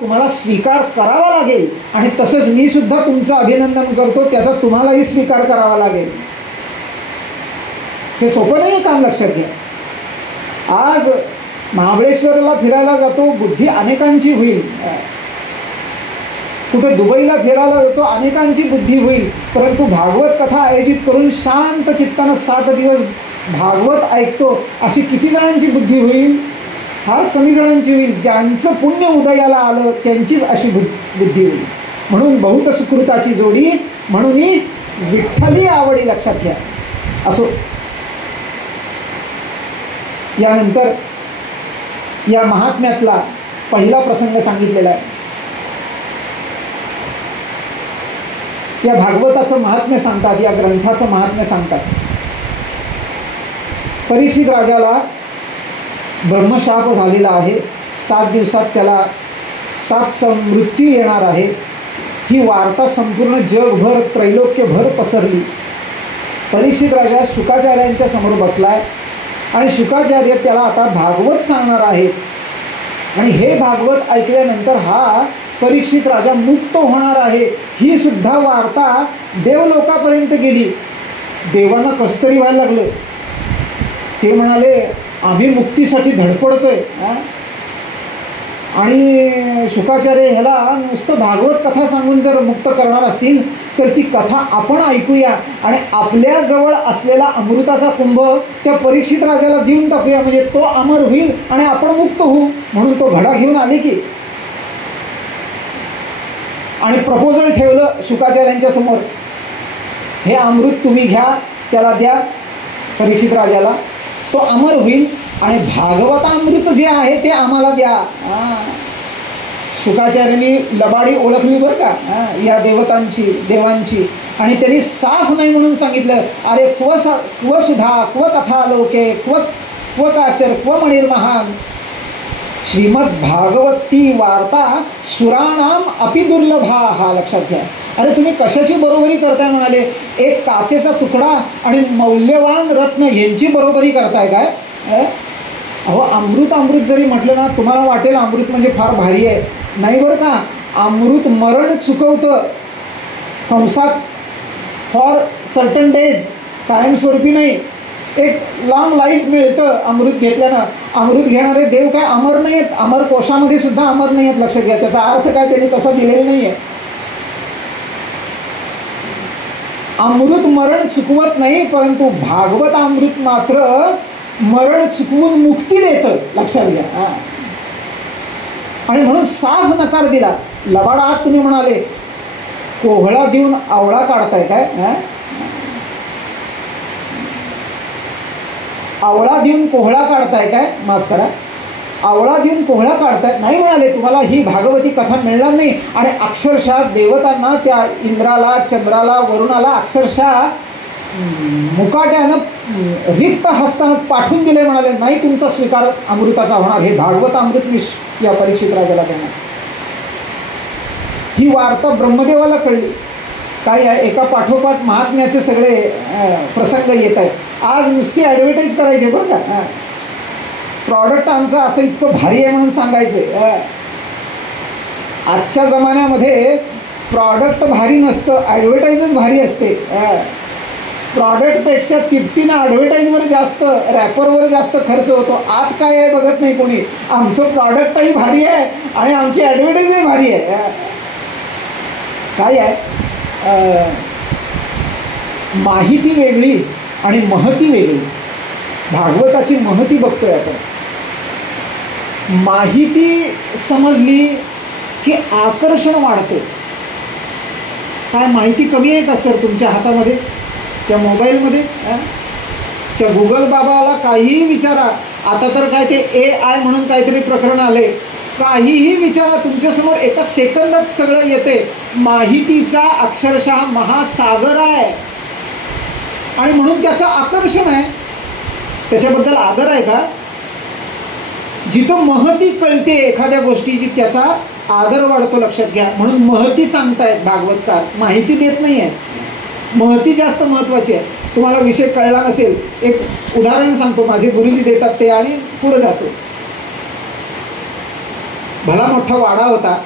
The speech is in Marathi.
तुम्हाला स्वीकार करावा लागेल आणि तसंच मी सुद्धा तुमचं अभिनंदन करतो, त्याचा तुम्हालाही स्वीकार करावा लागेल. हे सोपं नाही काम, लक्षात घ्या. आज महाबळेश्वरला फिरायला जातो, बुद्धी अनेकांची होईल. कुठे दुबईला फिरायला जातो, अनेकांची बुद्धी होईल. परंतु भागवत कथा आयोजित करून शांत चित्तानं 7 दिवस भागवत ऐकतो, अशी किती जणांची बुद्धी होईल? फार कमी जणांची होईल. ज्यांचं पुण्य उदयाला आलं त्यांचीच अशी बुद्धी होईल. म्हणून बहुत सुकृताची जोडी, म्हणून विठ्ठली आवडी, लक्षात घ्या. असो, यानंतर या महात्म्यातला पहिला प्रसंग सांगितलेला आहे. या भागवताचं महात्म्य सांगतात, या ग्रंथाचं महात्म्य सांगतात. परीक्षित राजाला ब्रह्मशाप झालेला आहे. 7 दिवसात त्याला सापचा मृत्यू येणार आहे. ही वार्ता संपूर्ण जगभर, त्रैलोक्यभर पसरली. परीक्षित राजा शुकाचार्यांच्या समोर बसलाय आणि शुकाचार्य त्याला आता भागवत सांगणार आहेत. आणि हे भागवत ऐकल्यानंतर हा परीक्षित राजा मुक्त होणार आहे. ही सुद्धा वार्ता देवलोकापर्यंत गेली. देवांना कसं तरी व्हायला लागलं. ते म्हणाले, आम्ही मुक्तीसाठी धडपडतोय. आणि शुकाचार्य ह्याला नुसतं भागवत कथा सांगून जर मुक्त करणार असतील तर ती कथा आपण ऐकूया आणि आपल्याजवळ असलेला अमृताचा कुंभ त्या परीक्षित राजाला देऊन टाकूया, म्हणजे तो अमर होईल आणि आपण मुक्त होऊ. म्हणून तो घडा घेऊन आले की आणि प्रपोजल ठेवलं शुकाचार्यांच्या समोर. हे अमृत तुम्ही घ्या, त्याला द्या परीक्षित राजाला, तो अमर होईल आणि भागवतामृत जे आहे ते आम्हाला द्या. शुकाचार्यांनी लबाडी ओळखली बरं का या देवांची. आणि त्यांनी साफ नाही म्हणून सांगितलं, अरे क्व सुधा क्व कथा लोके क्व काचर क्व मणिर्महान. श्रीमद भागवती वार्ता सुराणाम अपि दुर्लभा. हा लक्षात घ्या. अरे तुम्ही कशाची बरोबरी करताय म्हणाले? एक काचेचा तुकडा आणि मौल्यवान रत्न यांची बरोबरी करताय काय? अहो, अमृत जरी म्हटलं ना, तुम्हाला वाटेल अमृत म्हणजे फार भारी आहे. नाही बरं का. अमृत मरण चुकवतं, कंसात फॉर सर्टन डेज, कायमस्वरूपी नाही. एक लॉंग लाईफ मिळतं अमृत घेतल्यानं. अमृत घेणारे देव काय अमर नाही आहेत, अमर कोशामध्ये सुद्धा अमर नाही आहेत. लक्षात घ्या. त्याचा अर्थ काय त्यांनी तसा दिलेला नाही आहे. अमृत मरण चुकवत नाही, परंतु भागवत अमृत मात्र मरण चुकवून मुक्ती देतं. लक्षात घ्या. आणि म्हणून साफ नकार दिला. लबाड आत तुम्ही म्हणाले, कोहळा देऊन आवळा काढताय काय? आवळा देऊन कोहळा काढताय काय? माफ करा, आवळा देऊन कोहळा काढताय नाही म्हणाले. तुम्हाला ही भागवती कथा मिळणार नाही. आणि अक्षरशः देवतांना, त्या इंद्राला, चंद्राला, वरुणाला अक्षरशः मुकाट्यानं रिक्त हस्तानं पाठवून दिले. म्हणाले, नाही तुमचा स्वीकार अमृताचा होणार. हे भागवत अमृत मी या परीक्षित राजाला देणार. ही वार्ता ब्रह्मदेवाला कळली. काय आहे, एका पाठोपाठ महात्म्याचे सगळे प्रसंग येत आहेत. आज नुसती ॲडव्हर्टाईज करायचे बरं का. प्रॉडक्ट आमचं असं इतकं भारी आहे म्हणून सांगायचं. आजच्या जमान्यामध्ये प्रॉडक्ट भारी नसतं, ॲडव्हर्टाईजच भारी असते. प्रॉडक्टपेक्षा तिप्पटीनं ॲडव्हर्टाईजवर जास्त, रॅपरवर जास्त खर्च होतो. आत काय आहे बघत नाही कोणी. आमचं प्रॉडक्टही भारी आहे आणि आमची ॲडव्हर्टाईजही भारी आहे. काय आहे, माहिती वेगळी आणि महती वेगळी. भागवताची महती बघतोय आपण. माहिती समजली की आकर्षण वाढते. काय माहिती कमी आहे का सर तुमच्या हातामध्ये, त्या मोबाईलमध्ये? त्या गुगल बाबाला काहीही विचारा. आता तर काय ते AI म्हणून काहीतरी प्रकरण आले. काहीही विचारा, तुमच्यासमोर एका सेकंदात सगळं येते. माहितीचा अक्षरशः महासागर आहे आणि म्हणून त्याचं आकर्षण आहे. त्याच्याबद्दल आदर आहे का? जिथं महती कळते एखाद्या गोष्टीची त्याचा आदर वाढतो. लक्षात घ्या. म्हणून महती सांगतायत भागवतकार, माहिती देत नाही आहे. महती जास्त महत्त्वाची आहे. तुम्हाला विषय कळला नसेल, एक उदाहरण सांगतो. माझे गुरुजी देतात ते आणि पुढे जातो. भला मोठा वाडा होता